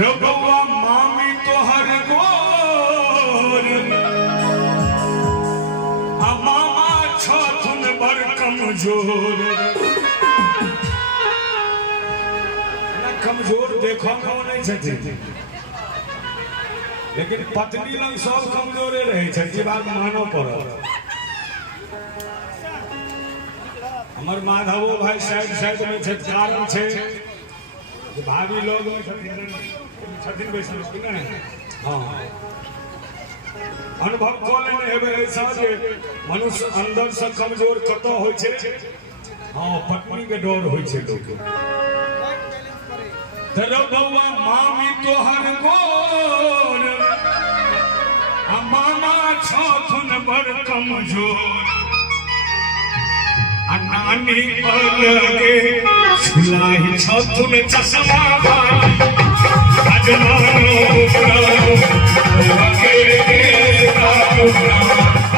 रघुआ मामी तो हर गोर मामा छथुन बर कमजोर कमजोर देखो नहीं छथिन लेकिन पत्नी लग सब कमजोरे रहे छथि बात मानो पड़त हमर माधवो भाई साइड में छथि कारण छे भाभी लोग छथिन बैसल ने हाँ अनुभव कऽ लेने हेबै ऐसा जे मनुष्य अंदर से कमजोर कतौ होइ छै हाँ पत्नी के डर होइ छै लोक रघुआ मामी तोहर गोर मामा छथुन बड़ कमजोर नानी अलगे छुलाई छथुन चश्मा अजमानो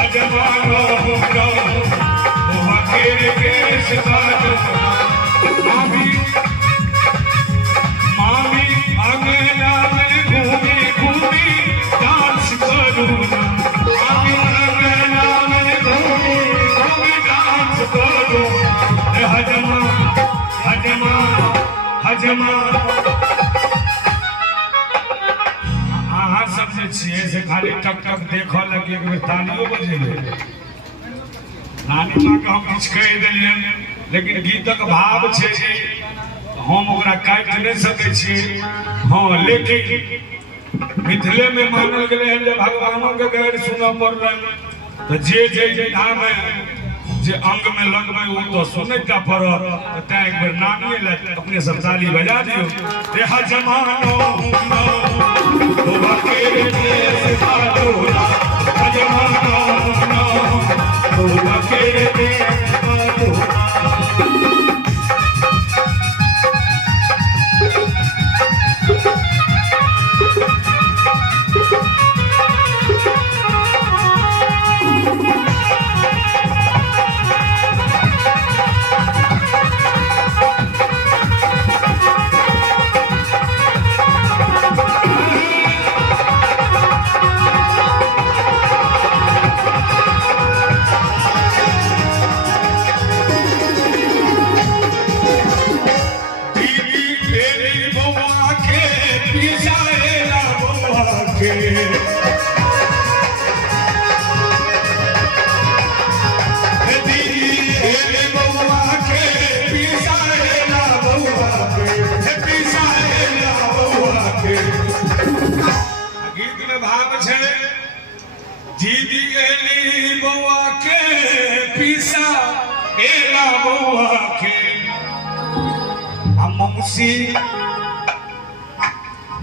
अजमानो मामी मामी अंगना में घूमी घूमी डांस करूँ मामी अंगना में घूमी घूमी डांस करूँ हजमा हजमा हजमा सब से खाली टक टक देखो लगे एक बेर तालियो बजेबे नानी माँ के हम किछ कह देलिए लेकिन गीतक भाव छे हम ओकरा काट नहीं सके छी हाँ लेकिन मिथिले में मानल गेले है जे भगवानों के गैर सुनऽ पड़ल तो जे नाम जे अंग में लगबे वो तो सुनै का पड़त तै एक बेर नानिए ले अपने सब ताली बजा दियो रे हजमानो दीदी एली बउआ के पीसा एला बउआ के मौसी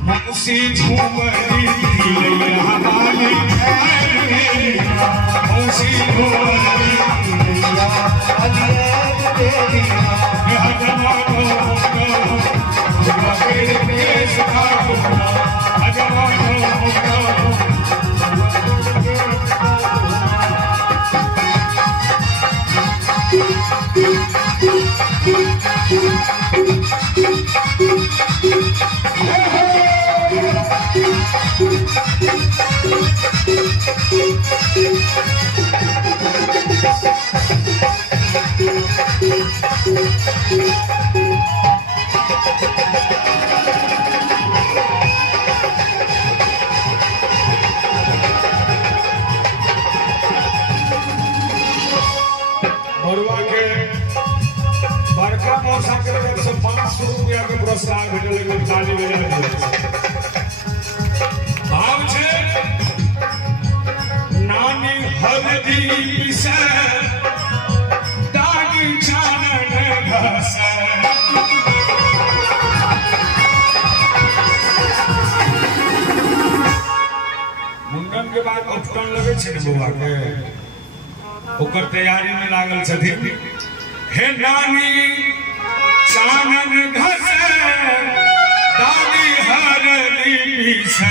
मौसी झूमरी हमारी मौसी झूमरी बड़का मौसा के तरफ से 500 रुपया के पुरस्कार भेटल ताली बजा भाव छे नानी हल्दी पिसे दागी छानन घसे मुंडन के बाद उपटन लगे छे बउआ के ओकर तैयारी में लागल छथिन हे नानी चानन घसे दादी हरदी पीसे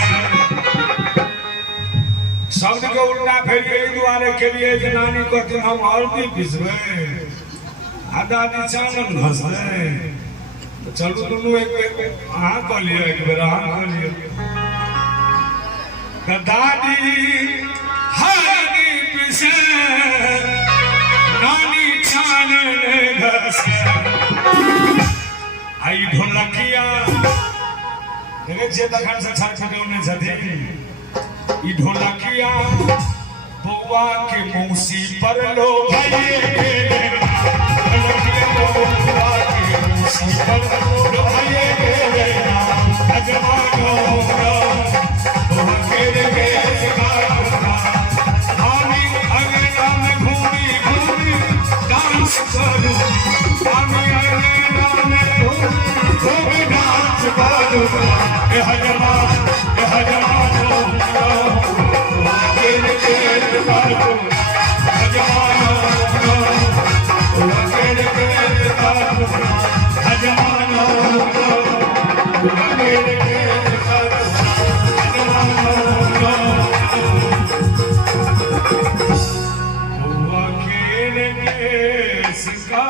शब्द को उल्टा फेर के द्वारे के लिए जे नानी कहते हम हल्दी पीसबे आ दादी चानन घसे तो चलू दोनों एक हाँ कह लियो, एक बेर हाँ कह लियो। दादी हनी पिसे नानी छाने घसे आई ढोलकिया देखे जे दखन से छाड़ छाड़े उन्हें जदे ई ढोलकिया बउआ के मौसी पर लो भाई ढोलकिया बउआ के मौसी पर लो भाई अजमानो बउआ के रे हामी अंगना में घूमी घूमी डांस करूं हामी अंगना में घूमी डांस करूं ए हजमान सिखा